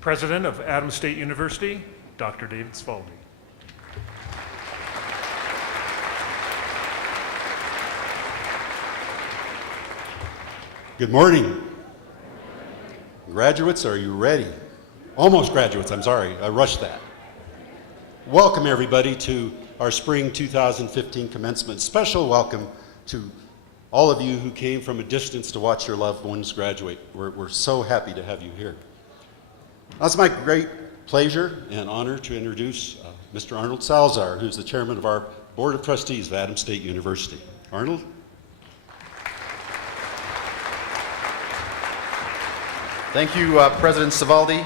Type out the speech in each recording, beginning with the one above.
President of Adams State University, Dr. David Civaldi. Good morning. Graduates, are you ready? Almost graduates, I'm sorry, I rushed that. Welcome everybody to our spring 2015 commencement. Special welcome to all of you who came from a distance to watch your loved ones graduate. We're so happy to have you here. Now, it's my great pleasure and honor to introduce Mr. Arnold Salazar, who's the chairman of our Board of Trustees of Adams State University. Arnold? Thank you, President Civaldi.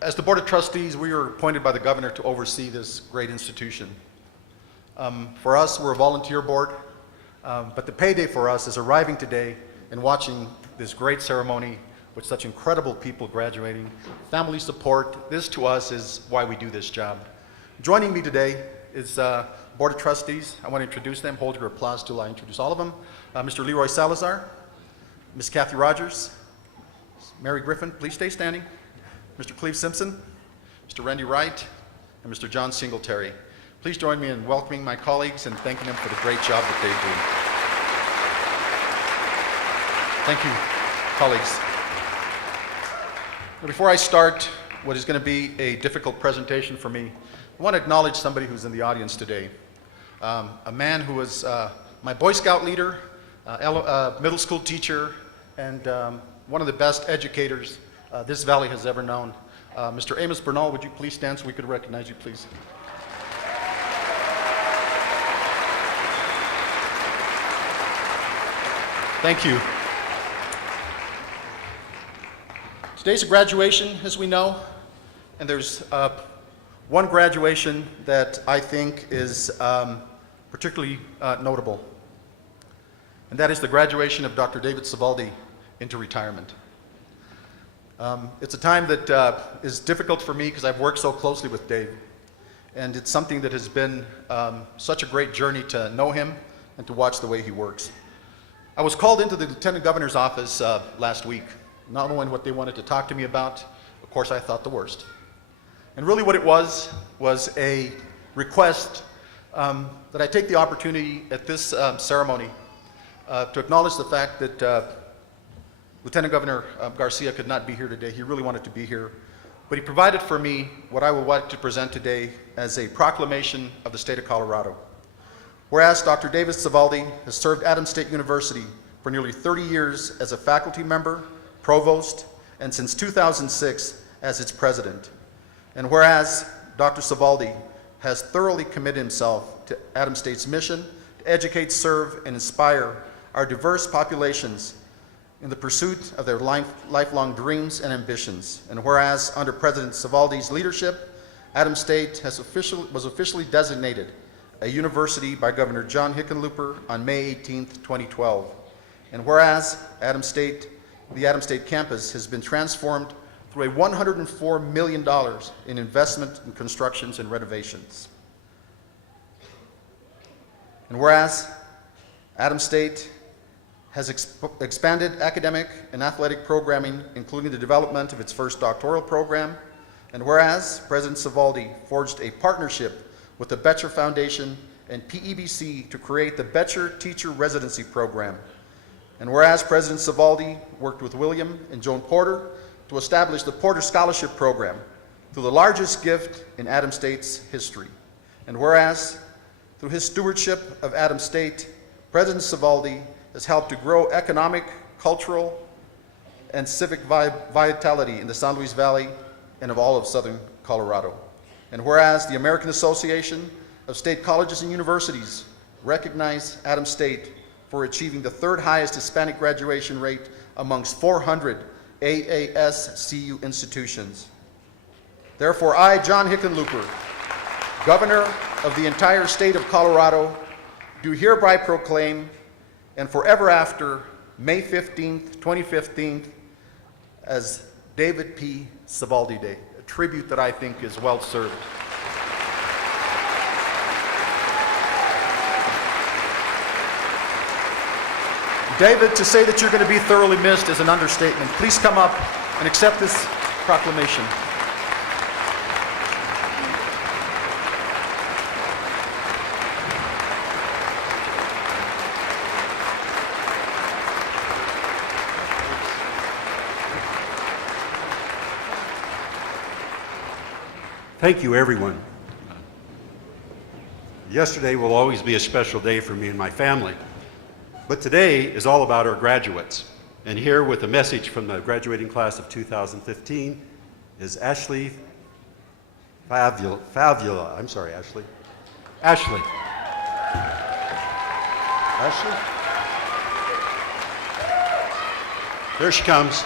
As the Board of Trustees, we were appointed by the Governor to oversee this great institution. For us, we're a volunteer board, but the payday for us is arriving today and watching this great ceremony with such incredible people graduating, family support. This to us is why we do this job. Joining me today is Board of Trustees. I want to introduce them. Hold your applause till I introduce all of them. Mr. Leroy Salazar, Ms. Kathy Rogers, Mary Griffin, please stay standing, Mr. Cleve Simpson, Mr. Randy Wright, and Mr. John Singletary. Please join me in welcoming my colleagues and thanking them for the great job that they do. Thank you, colleagues. Now, before I start what is going to be a difficult presentation for me, I want to acknowledge somebody who's in the audience today. A man who was my Boy Scout leader, middle school teacher, and one of the best educators this valley has ever known. Mr. Amos Bernal, would you please stand so we could recognize you, please? Thank you. Today's a graduation, as we know, and there's one graduation that I think is particularly notable, and that is the graduation of Dr. David Civaldi into retirement. It's a time that is difficult for me because I've worked so closely with Dave, and it's something that has been such a great journey to know him and to watch the way he works. I was called into the Lieutenant Governor's office last week, not knowing what they wanted to talk to me about. Of course, I thought the worst. And really what it was a request that I take the opportunity at this ceremony to acknowledge the fact that Lieutenant Governor Garcia could not be here today. He really wanted to be here, but he provided for me what I would like to present today as a proclamation of the state of Colorado. Whereas Dr. David Civaldi has served Adams State University for nearly 30 years as a faculty member, provost, and since 2006 as its president. And whereas Dr. Civaldi has thoroughly committed himself to Adams State's mission to educate, serve, and inspire our diverse populations in the pursuit of their lifelong dreams and ambitions. And whereas under President Civaldi's leadership, Adams State was officially designated a university by Governor John Hickenlooper on May 18th, 2012. And whereas the Adams State campus has been transformed through a $104 million in investment in constructions and renovations. And whereas Adams State has expanded academic and athletic programming, including the development of its first doctoral program. And whereas President Civaldi forged a partnership with the Boettcher Foundation and PEBC to create the Boettcher Teacher Residency Program. And whereas President Civaldi worked with William and Joan Porter to establish the Porter Scholarship Program, through the largest gift in Adams State's history. And whereas through his stewardship of Adams State, President Civaldi has helped to grow economic, cultural, and civic vitality in the San Luis Valley and of all of southern Colorado. And whereas the American Association of State Colleges and Universities recognized Adams State for achieving the third highest Hispanic graduation rate amongst 400 AASCU institutions. Therefore, I, John Hickenlooper, Governor of the entire state of Colorado, do hereby proclaim and forever after May 15th, 2015, as David P. Civaldi Day, a tribute that I think is well served. David, to say that you're going to be thoroughly missed is an understatement. Please come up and accept this proclamation. Thank you, everyone. Yesterday will always be a special day for me and my family, but today is all about our graduates. And here with a message from the graduating class of 2015 is Ashley Favela. I'm sorry, Ashley. Ashley. Ashley? There she comes.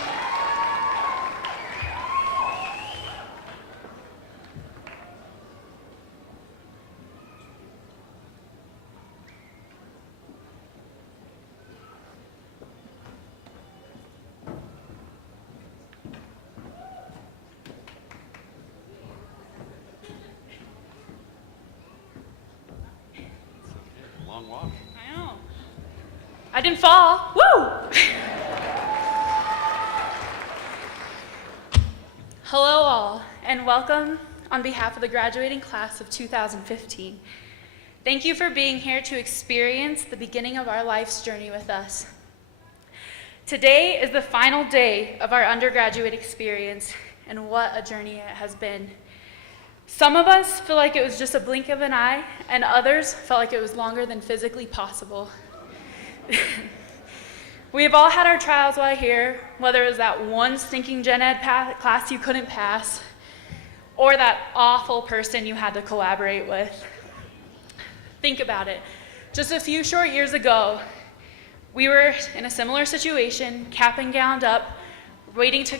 Long walk. I know. I didn't fall. Woo! Hello all, and welcome on behalf of the graduating class of 2015. Thank you for being here to experience the beginning of our life's journey with us. Today is the final day of our undergraduate experience, and what a journey it has been. Some of us feel like it was just a blink of an eye, and others felt like it was longer than physically possible. We have all had our trials while here, whether it was that one stinking gen ed class you couldn't pass, or that awful person you had to collaborate with. Think about it. Just a few short years ago, we were in a similar situation, cap and gowned up, waiting to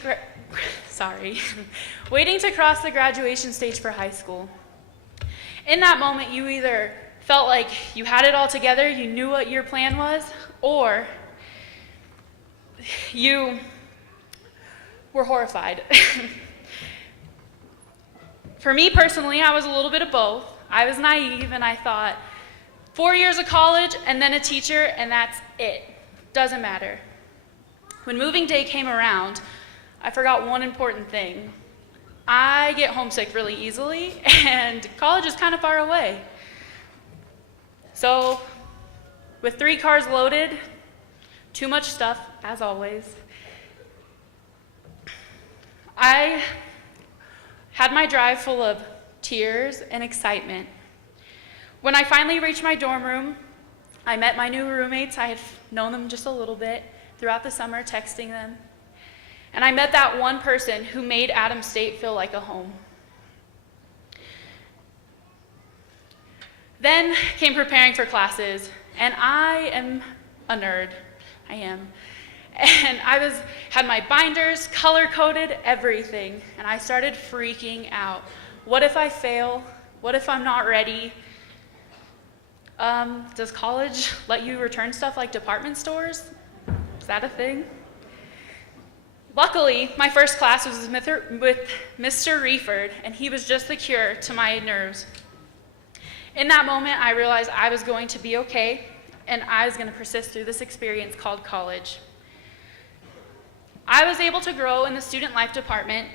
cross the graduation stage for high school. In that moment, you either felt like you had it all together, you knew what your plan was, or you were horrified. For me personally, I was a little bit of both. I was naive and I thought, 4 years of college and then a teacher and that's it. Doesn't matter. When moving day came around, I forgot one important thing. I get homesick really easily, and college is kind of far away. So, with 3 cars loaded, too much stuff, as always, I had my drive full of tears and excitement. When I finally reached my dorm room, I met my new roommates. I had known them just a little bit throughout the summer, texting them. And I met that one person who made Adams State feel like a home. Then came preparing for classes, and I am a nerd. I am. And I had my binders, color-coded, everything, and I started freaking out. What if I fail? What if I'm not ready? Does college let you return stuff like department stores? Is that a thing? Luckily, my first class was with Mr. Reeford, and he was just the cure to my nerves. In that moment, I realized I was going to be okay, and I was going to persist through this experience called college. I was able to grow in the student life department.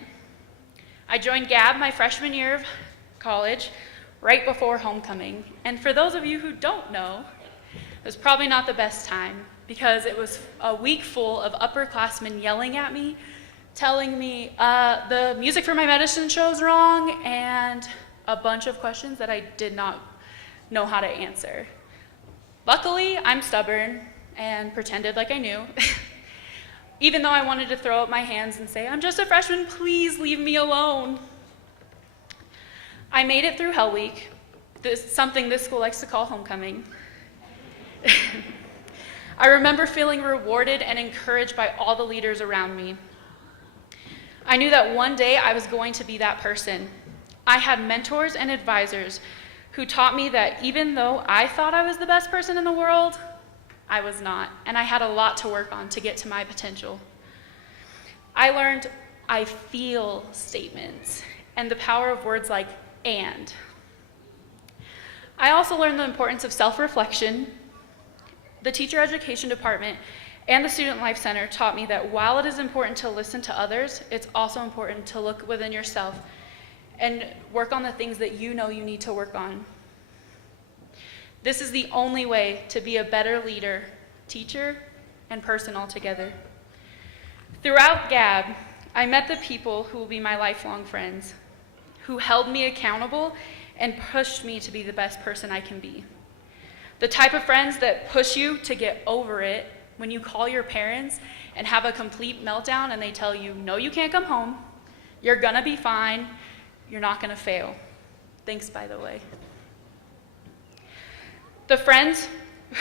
I joined GAB my freshman year of college, right before homecoming. And for those of you who don't know, it was probably not the best time, because it was a week full of upperclassmen yelling at me, telling me the music for my medicine show is wrong, and a bunch of questions that I did not know how to answer. Luckily, I'm stubborn and pretended like I knew, even though I wanted to throw up my hands and say, I'm just a freshman, please leave me alone. I made it through Hell Week, something this school likes to call homecoming. I remember feeling rewarded and encouraged by all the leaders around me. I knew that one day I was going to be that person. I had mentors and advisors who taught me that even though I thought I was the best person in the world, I was not, and I had a lot to work on to get to my potential. I learned I feel statements and the power of words like and. I also learned the importance of self-reflection. The teacher education department and the Student Life Center taught me that while it is important to listen to others, it's also important to look within yourself and work on the things that you know you need to work on. This is the only way to be a better leader, teacher, and person altogether. Throughout GAB, I met the people who will be my lifelong friends, who held me accountable and pushed me to be the best person I can be. The type of friends that push you to get over it when you call your parents and have a complete meltdown and they tell you, no, you can't come home, you're gonna be fine, you're not gonna fail. Thanks, by the way. The friends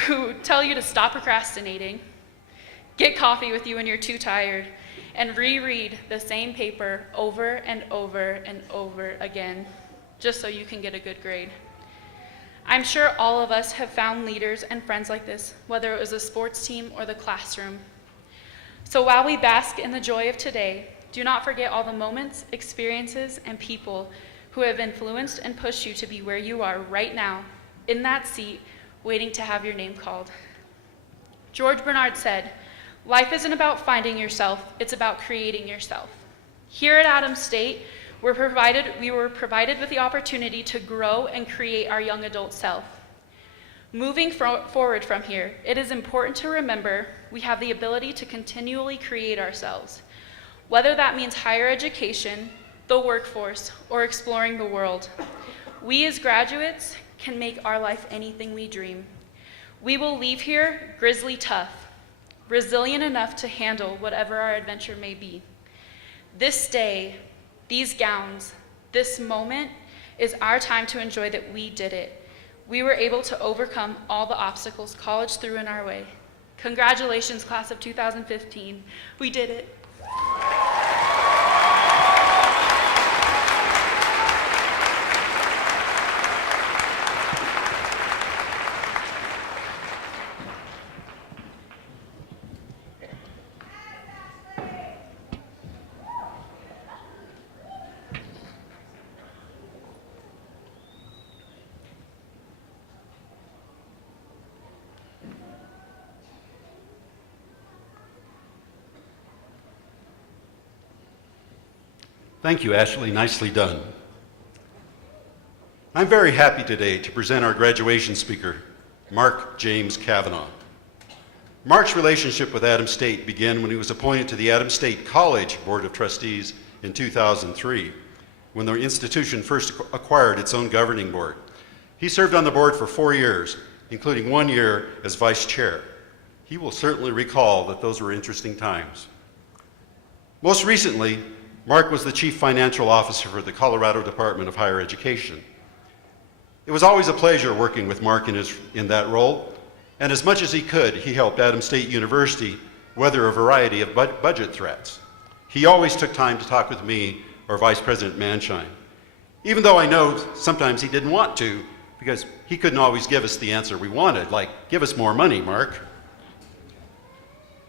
who tell you to stop procrastinating, get coffee with you when you're too tired, and reread the same paper over and over and over again, just so you can get a good grade. I'm sure all of us have found leaders and friends like this, whether it was a sports team or the classroom. So while we bask in the joy of today, do not forget all the moments, experiences, and people who have influenced and pushed you to be where you are right now, in that seat, waiting to have your name called. George Bernard said, "Life isn't about finding yourself, it's about creating yourself." Here at Adams State, we were provided with the opportunity to grow and create our young adult self. Moving forward from here, it is important to remember we have the ability to continually create ourselves, whether that means higher education, the workforce, or exploring the world. We as graduates can make our life anything we dream. We will leave here grizzly tough, resilient enough to handle whatever our adventure may be. This day, these gowns, this moment is our time to enjoy that we did it. We were able to overcome all the obstacles college threw in our way. Congratulations, class of 2015. We did it. Thank you, Ashley. Nicely done. I'm very happy today to present our graduation speaker, Mark James Cavanaugh. Mark's relationship with Adams State began when he was appointed to the Adams State College Board of Trustees in 2003, when the institution first acquired its own governing board. He served on the board for 4 years, including 1 year as vice chair. He will certainly recall that those were interesting times. Most recently, Mark was the Chief Financial Officer for the Colorado Department of Higher Education. It was always a pleasure working with Mark in that role, and as much as he could, he helped Adams State University weather a variety of budget threats. He always took time to talk with me or Vice President Manshine, even though I know sometimes he didn't want to, because he couldn't always give us the answer we wanted, like, give us more money, Mark.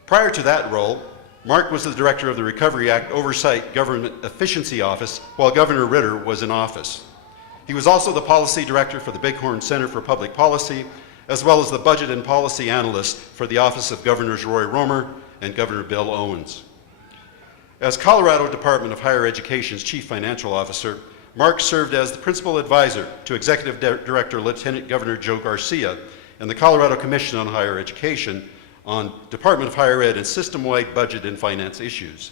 Prior to that role, Mark was the director of the Recovery Act Oversight Government Efficiency Office while Governor Ritter was in office. He was also the policy director for the Bighorn Center for Public Policy, as well as the budget and policy analyst for the Office of Governors Roy Romer and Governor Bill Owens. As Colorado Department of Higher Education's Chief Financial Officer, Mark served as the principal advisor to Executive Director Lieutenant Governor Joe Garcia and the Colorado Commission on Higher Education on Department of Higher Ed and system-wide budget and finance issues.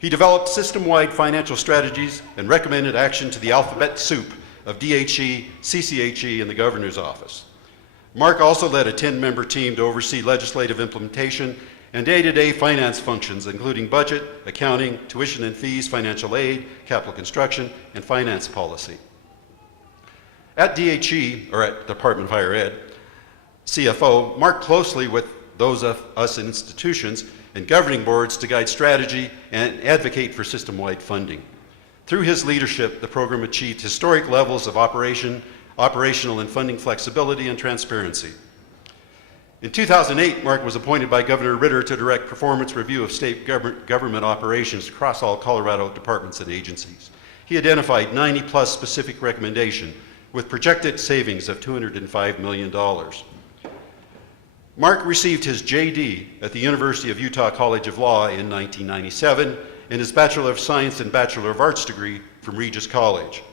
He developed system-wide financial strategies and recommended action to the alphabet soup of DHE, CCHE, and the Governor's Office. Mark also led a 10-member team to oversee legislative implementation and day-to-day finance functions, including budget, accounting, tuition and fees, financial aid, capital construction, and finance policy. At DHE, or at Department of Higher Ed, CFO, Mark closely with those of us in institutions and governing boards to guide strategy and advocate for system-wide funding. Through his leadership, the program achieved historic levels of operational and funding flexibility and transparency. In 2008, Mark was appointed by Governor Ritter to direct performance review of state government operations across all Colorado departments and agencies. He identified 90-plus specific recommendations with projected savings of $205 million. Mark received his JD at the University of Utah College of Law in 1997 and his Bachelor of Science and Bachelor of Arts degree from Regis College.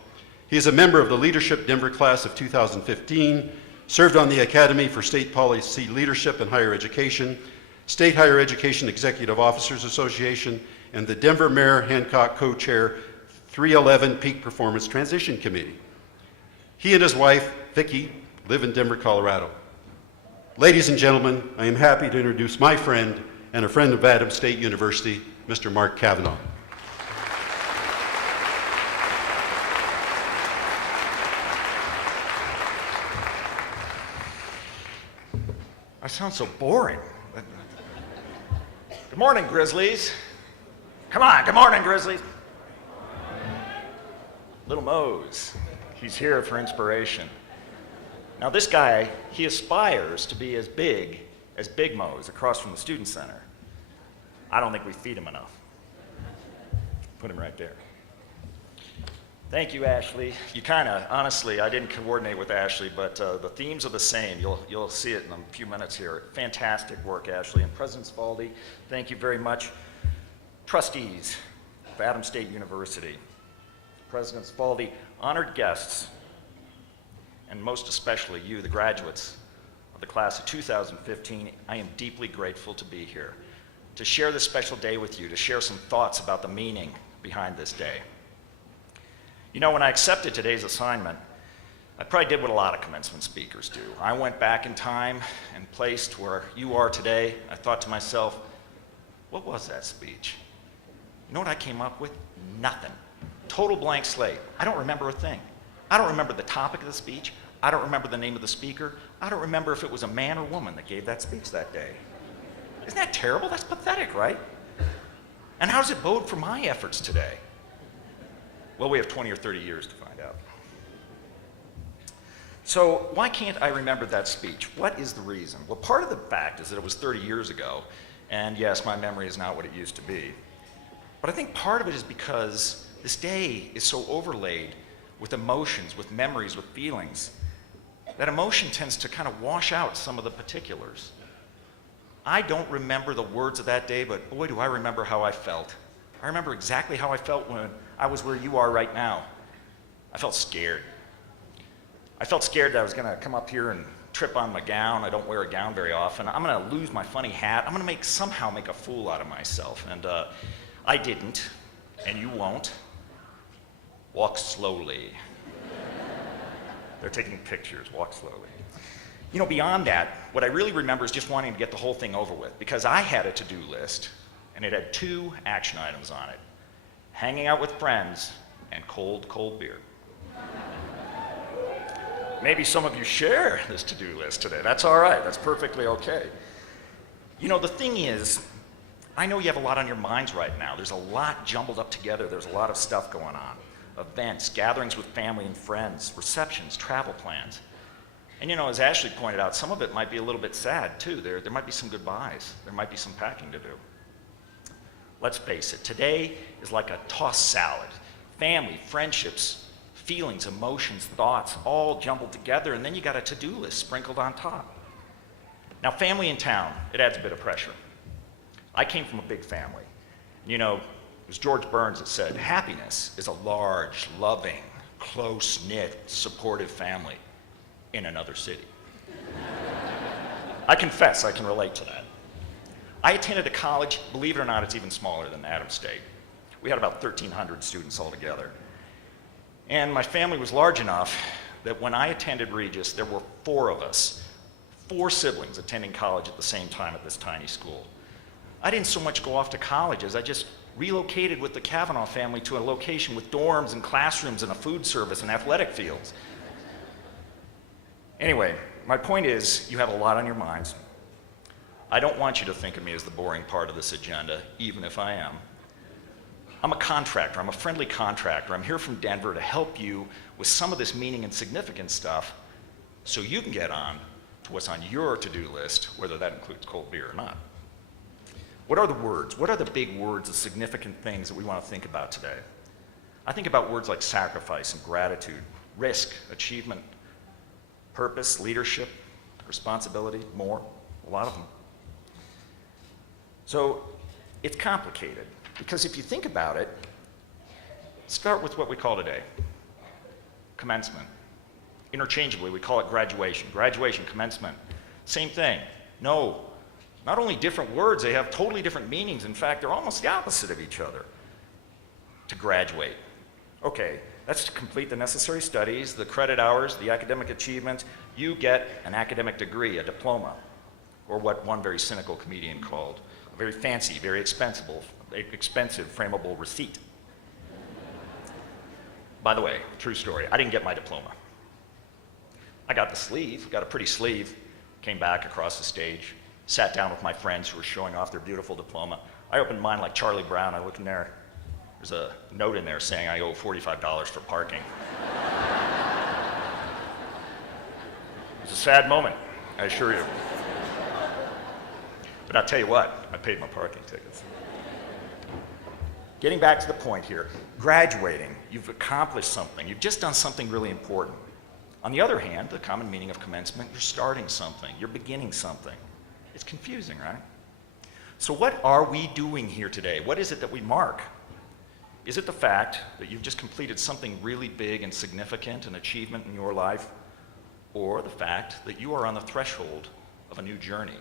He is a member of the Leadership Denver class of 2015, served on the Academy for State Policy Leadership and Higher Education, State Higher Education Executive Officers Association, and the Denver Mayor Hancock co-chair 311 Peak Performance Transition Committee. He and his wife, Vicki, live in Denver, Colorado. Ladies and gentlemen, I am happy to introduce my friend and a friend of Adams State University, Mr. Mark Cavanaugh. I sound so boring. Good morning, Grizzlies. Come on, good morning, Grizzlies. Little Mose, he's here for inspiration. Now this guy, he aspires to be as big as Big Mose across from the Student Center. I don't think we feed him enough. Put him right there. Thank you, Ashley. You honestly, I didn't coordinate with Ashley, but the themes are the same. You'll see it in a few minutes here. Fantastic work, Ashley. And President Spaldi, thank you very much. Trustees of Adams State University, President Spaldi, honored guests, and most especially you, the graduates of the class of 2015, I am deeply grateful to be here, to share this special day with you, to share some thoughts about the meaning behind this day. You know, when I accepted today's assignment, I probably did what a lot of commencement speakers do. I went back in time and placed where you are today. I thought to myself, what was that speech? You know what I came up with? Nothing. Total blank slate. I don't remember a thing. I don't remember the topic of the speech. I don't remember the name of the speaker. I don't remember if it was a man or woman that gave that speech that day. Isn't that terrible? That's pathetic, right? And how does it bode for my efforts today? Well, we have 20 or 30 years to find out. So why can't I remember that speech? What is the reason? Well, part of the fact is that it was 30 years ago, and yes, my memory is not what it used to be. But I think part of it is because this day is so overlaid with emotions, with memories, with feelings, that emotion tends to kind of wash out some of the particulars. I don't remember the words of that day, but boy, do I remember how I felt. I remember exactly how I felt when I was where you are right now. I felt scared. I felt scared that I was going to come up here and trip on my gown. I don't wear a gown very often. I'm going to lose my funny hat. I'm going to somehow make a fool out of myself. And I didn't, and you won't. Walk slowly. They're taking pictures. Walk slowly. You know, beyond that, what I really remember is just wanting to get the whole thing over with, because I had a to-do list, and it had 2 action items on it: hanging out with friends and cold, cold beer. Maybe some of you share this to-do list today. That's all right. That's perfectly okay. You know, the thing is, I know you have a lot on your minds right now. There's a lot jumbled up together. There's a lot of stuff going on. Events, gatherings with family and friends, receptions, travel plans. And you know, as Ashley pointed out, some of it might be a little bit sad too. There might be some goodbyes. There might be some packing to do. Let's face it, today is like a tossed salad. Family, friendships, feelings, emotions, thoughts, all jumbled together, and then you got a to-do list sprinkled on top. Now, family in town, it adds a bit of pressure. I came from a big family. You know, it was George Burns that said, happiness is a large, loving, close-knit, supportive family in another city. I confess I can relate to that. I attended a college, believe it or not, it's even smaller than Adams State. We had about 1,300 students altogether. And my family was large enough that when I attended Regis, there were 4 of us, 4 siblings attending college at the same time at this tiny school. I didn't so much go off to college as I just relocated with the Cavanaugh family to a location with dorms and classrooms and a food service and athletic fields. Anyway, my point is, you have a lot on your minds. I don't want you to think of me as the boring part of this agenda, even if I am. I'm a contractor. I'm a friendly contractor. I'm here from Denver to help you with some of this meaning and significance stuff so you can get on to what's on your to-do list, whether that includes cold beer or not. What are the words? What are the big words, the significant things that we want to think about today? I think about words like sacrifice and gratitude, risk, achievement, purpose, leadership, responsibility, more. lot of them. So it's complicated, because if you think about it, start with what we call today commencement. Interchangeably, we call it graduation. Graduation, commencement, same thing. No, not only different words, they have totally different meanings. In fact, they're almost the opposite of each other. To graduate. Okay, that's to complete the necessary studies, the credit hours, the academic achievements. You get an academic degree, a diploma, or what one very cynical comedian called a very fancy, very expensive, frameable receipt. By the way, true story, I didn't get my diploma. I got the sleeve, got a pretty sleeve, came back across the stage, sat down with my friends who were showing off their beautiful diploma. I opened mine like Charlie Brown. I look in there, there's a note in there saying I owe $45 for parking. It was a sad moment, I assure you. But I'll tell you what, I paid my parking tickets. Getting back to the point here, graduating, you've accomplished something. You've just done something really important. On the other hand, the common meaning of commencement, you're starting something, you're beginning something. It's confusing, right? So what are we doing here today? What is it that we mark? Is it the fact that you've just completed something really big and significant, an achievement in your life? Or the fact that you are on the threshold of a new journey?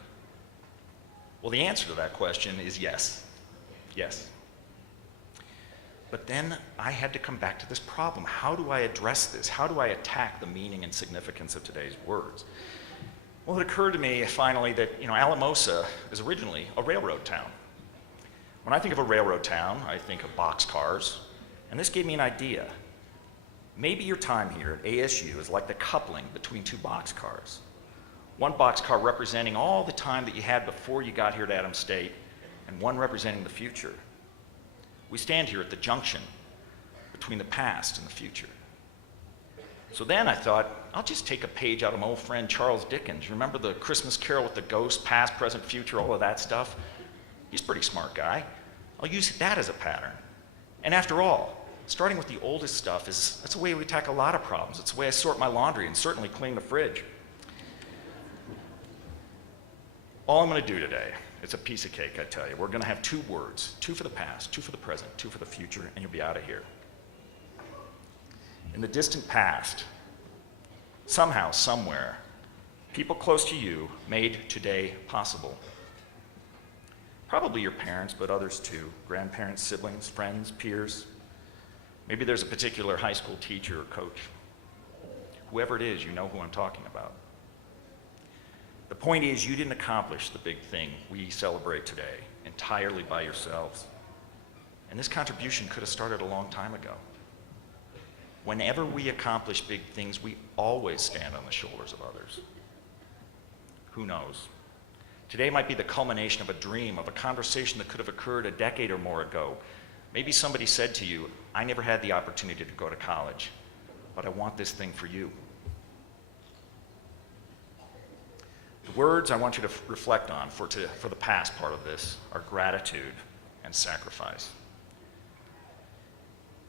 Well, the answer to that question is yes. Yes. But then I had to come back to this problem. How do I address this? How do I attack the meaning and significance of today's words? Well, it occurred to me finally that, Alamosa is originally a railroad town. When I think of a railroad town, I think of boxcars, and this gave me an idea. Maybe your time here at ASU is like the coupling between two boxcars. One boxcar representing all the time that you had before you got here to Adams State, and one representing the future. We stand here at the junction between the past and the future. So then I thought, I'll just take a page out of my old friend Charles Dickens. Remember the Christmas Carol with the ghost, past, present, future, all of that stuff? He's a pretty smart guy. I'll use that as a pattern. And after all, starting with the oldest stuff that's a way we tackle a lot of problems. It's the way I sort my laundry and certainly clean the fridge. All I'm going to do today, it's a piece of cake, I tell you. We're going to have two words, two for the past, two for the present, two for the future, and you'll be out of here. In the distant past, somehow, somewhere, people close to you made today possible. Probably your parents, but others too. Grandparents, siblings, friends, peers. Maybe there's a particular high school teacher or coach. Whoever it is, you know who I'm talking about. The point is, you didn't accomplish the big thing we celebrate today entirely by yourselves. And this contribution could have started a long time ago. Whenever we accomplish big things, we always stand on the shoulders of others. Who knows? Today might be the culmination of a dream, of a conversation that could have occurred a decade or more ago. Maybe somebody said to you, I never had the opportunity to go to college, but I want this thing for you. The words I want you to reflect on for the past part of this are gratitude and sacrifice.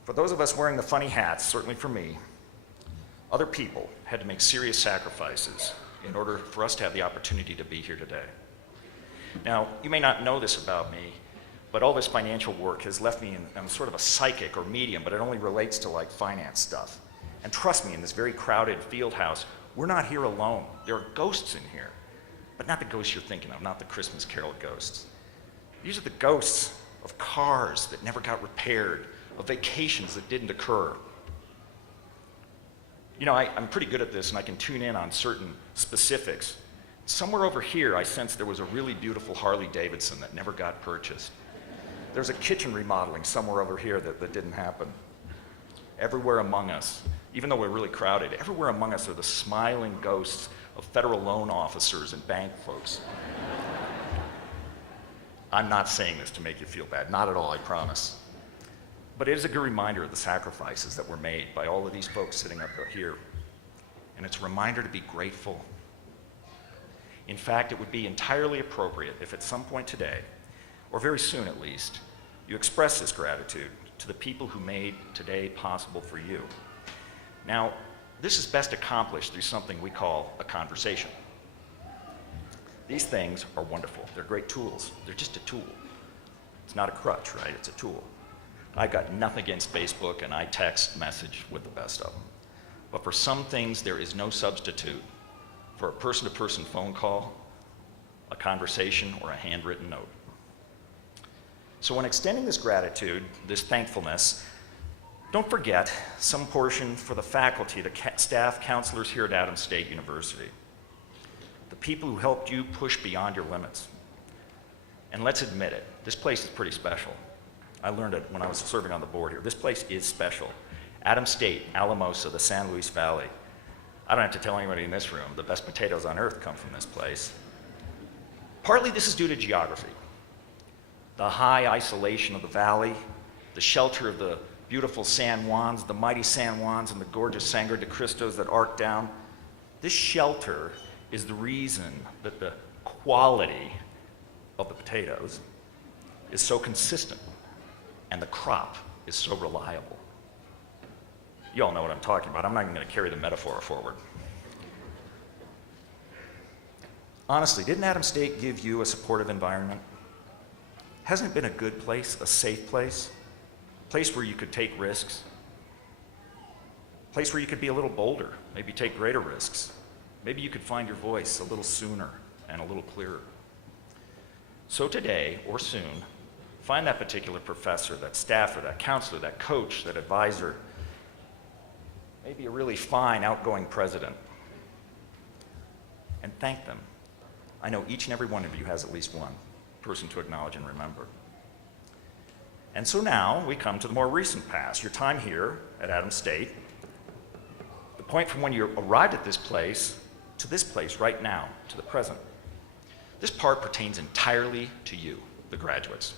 For those of us wearing the funny hats, certainly for me, other people had to make serious sacrifices in order for us to have the opportunity to be here today. Now, you may not know this about me, but all this financial work has left me in sort of a psychic or medium, but it only relates to like finance stuff. And trust me, in this very crowded field house, we're not here alone. There are ghosts in here, but not the ghosts you're thinking of, not the Christmas Carol ghosts. These are the ghosts of cars that never got repaired, of vacations that didn't occur. I'm pretty good at this, and I can tune in on certain specifics. Somewhere over here, I sensed there was a really beautiful Harley Davidson that never got purchased. There's a kitchen remodeling somewhere over here that didn't happen. Everywhere among us, even though we're really crowded, everywhere among us are the smiling ghosts of federal loan officers and bank folks. I'm not saying this to make you feel bad, not at all, I promise. But it is a good reminder of the sacrifices that were made by all of these folks sitting up here. And it's a reminder to be grateful. In fact, it would be entirely appropriate if at some point today, or very soon at least, you express this gratitude to the people who made today possible for you. Now, this is best accomplished through something we call a conversation. These things are wonderful. They're great tools. They're just a tool. It's not a crutch, right? It's a tool. I've got nothing against Facebook, and I text message with the best of them. But for some things, there is no substitute for a person-to-person phone call, a conversation, or a handwritten note. So when extending this gratitude, this thankfulness, don't forget some portion for the faculty, the staff, counselors here at Adams State University, the people who helped you push beyond your limits. And let's admit it, this place is pretty special. I learned it when I was serving on the board here. This place is special. Adams State, Alamosa, the San Luis Valley. I don't have to tell anybody in this room, the best potatoes on earth come from this place. Partly this is due to geography. The high isolation of the valley, the shelter of the beautiful San Juans, the mighty San Juans, and the gorgeous Sangre de Cristos that arc down. This shelter is the reason that the quality of the potatoes is so consistent and the crop is so reliable. You all know what I'm talking about. I'm not even going to carry the metaphor forward. Honestly, didn't Adams State give you a supportive environment? Hasn't it been a good place, a safe place? A place where you could take risks? A place where you could be a little bolder, maybe take greater risks? Maybe you could find your voice a little sooner and a little clearer. So today, or soon, find that particular professor, that staffer, that counselor, that coach, that advisor, maybe a really fine, outgoing president, and thank them. I know each and every one of you has at least one person to acknowledge and remember. And so now we come to the more recent past, your time here at Adams State, the point from when you arrived at this place to this place right now, to the present. This part pertains entirely to you, the graduates.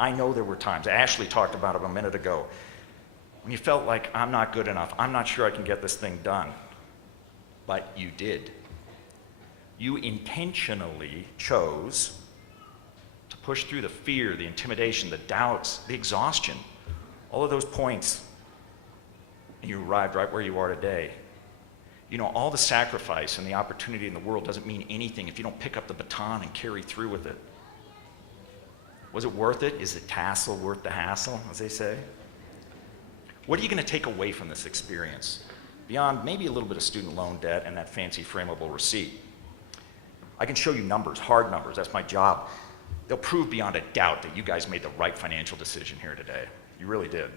I know there were times, Ashley talked about it a minute ago, when you felt like, I'm not good enough, I'm not sure I can get this thing done. But you did. You intentionally chose to push through the fear, the intimidation, the doubts, the exhaustion, all of those points, and you arrived right where you are today. You know, all the sacrifice and the opportunity in the world doesn't mean anything if you don't pick up the baton and carry through with it. Was it worth it? Is the tassel worth the hassle, as they say? What are you going to take away from this experience, beyond maybe a little bit of student loan debt and that fancy frameable receipt? I can show you numbers, hard numbers, that's my job. They'll prove beyond a doubt that you guys made the right financial decision here today. You really did.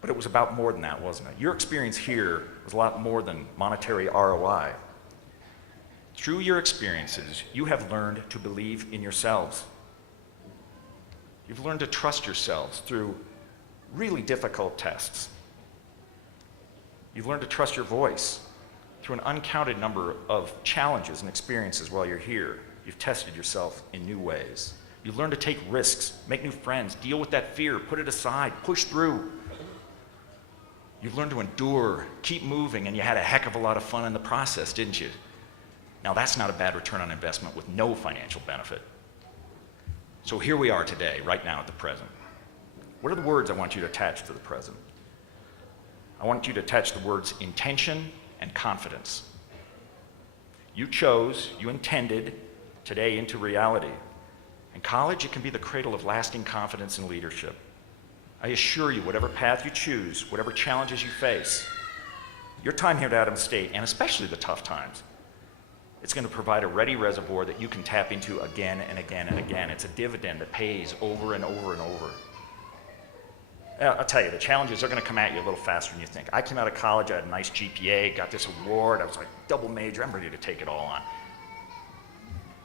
But it was about more than that, wasn't it? Your experience here was a lot more than monetary ROI. Through your experiences, you have learned to believe in yourselves. You've learned to trust yourselves through really difficult tests. You've learned to trust your voice through an uncounted number of challenges and experiences while you're here. You've tested yourself in new ways. You've learned to take risks, make new friends, deal with that fear, put it aside, push through. You've learned to endure, keep moving, and you had a heck of a lot of fun in the process, didn't you? Now that's not a bad return on investment with no financial benefit. So here we are today, right now at the present. What are the words I want you to attach to the present? I want you to attach the words intention and confidence. You chose, you intended today into reality. In college, it can be the cradle of lasting confidence and leadership. I assure you, whatever path you choose, whatever challenges you face, your time here at Adams State, and especially the tough times, it's going to provide a ready reservoir that you can tap into again and again and again. It's a dividend that pays over and over and over. I'll tell you, the challenges are going to come at you a little faster than you think. I came out of college, I had a nice GPA, got this award, I was like double major, I'm ready to take it all on.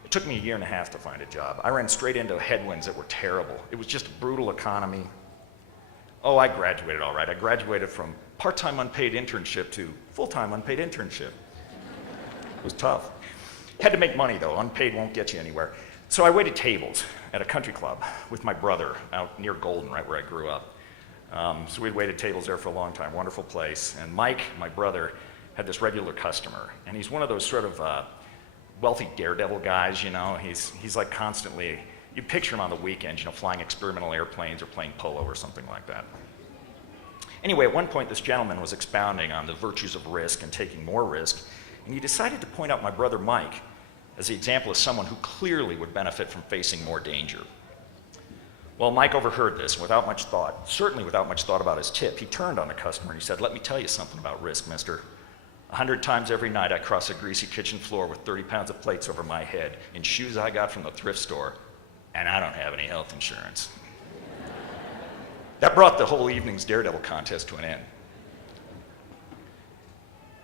It took me a year and a half to find a job. I ran straight into headwinds that were terrible. It was just a brutal economy. Oh, I graduated all right. I graduated from part-time unpaid internship to full-time unpaid internship. It was tough. Had to make money though, unpaid won't get you anywhere. So I waited tables at a country club with my brother out near Golden, right where I grew up. So we'd waited tables there for a long time, wonderful place. And Mike, my brother, had this regular customer. And he's one of those sort of wealthy daredevil guys, you know. He's like constantly, you picture him on the weekends, you know, flying experimental airplanes or playing polo or something like that. Anyway, at one point this gentleman was expounding on the virtues of risk and taking more risk, and he decided to point out my brother Mike as the example of someone who clearly would benefit from facing more danger. Well, Mike overheard this without much thought, certainly without much thought about his tip. He turned on the customer and he said, "Let me tell you something about risk, mister. 100 times every night I cross a greasy kitchen floor with 30 pounds of plates over my head in shoes I got from the thrift store, and I don't have any health insurance." That brought the whole evening's Daredevil contest to an end.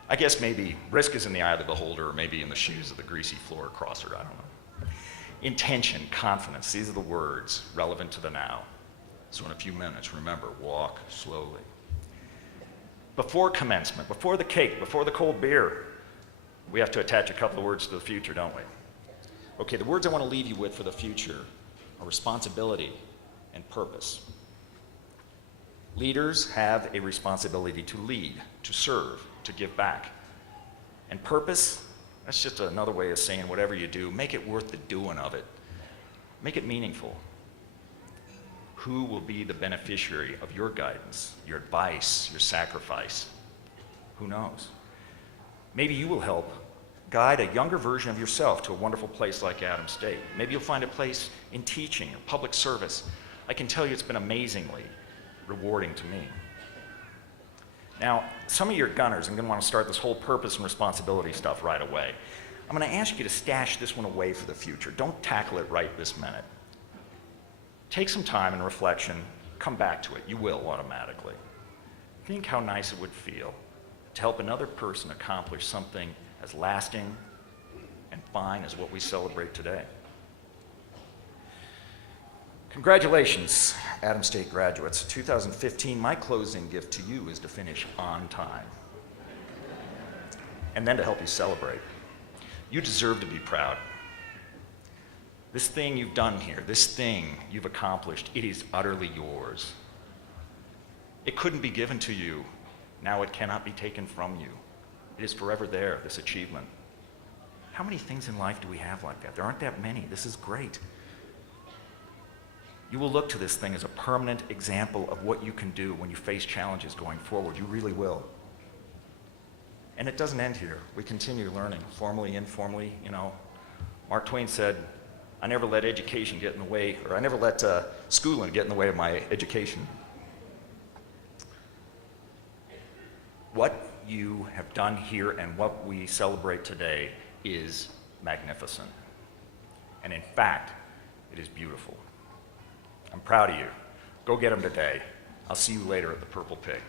I guess maybe risk is in the eye of the beholder, or maybe in the shoes of the greasy floor crosser, I don't know. Intention, confidence, these are the words relevant to the now. So in a few minutes, remember, walk slowly. Before commencement, before the cake, before the cold beer, we have to attach a couple of words to the future, don't we? Okay, the words I want to leave you with for the future are responsibility and purpose. Leaders have a responsibility to lead, to serve, to give back. And purpose, that's just another way of saying whatever you do, make it worth the doing of it. Make it meaningful. Who will be the beneficiary of your guidance, your advice, your sacrifice? Who knows? Maybe you will help guide a younger version of yourself to a wonderful place like Adams State. Maybe you'll find a place in teaching or public service. I can tell you it's been amazingly rewarding to me. Now, some of your gunners are going to want to start this whole purpose and responsibility stuff right away. I'm going to ask you to stash this one away for the future. Don't tackle it right this minute. Take some time and reflection, come back to it. You will automatically. Think how nice it would feel to help another person accomplish something as lasting and fine as what we celebrate today. Congratulations, Adams State graduates. 2015, my closing gift to you is to finish on time. And then to help you celebrate. You deserve to be proud. This thing you've done here, this thing you've accomplished, it is utterly yours. It couldn't be given to you. Now it cannot be taken from you. It is forever there, this achievement. How many things in life do we have like that? There aren't that many. This is great. You will look to this thing as a permanent example of what you can do when you face challenges going forward. You really will. And it doesn't end here. We continue learning, formally, informally. You know, Mark Twain said, "I never let education get in the way," or "I never let schooling get in the way of my education." What you have done here and what we celebrate today is magnificent. And in fact, it is beautiful. I'm proud of you. Go get them today. I'll see you later at the Purple Pig.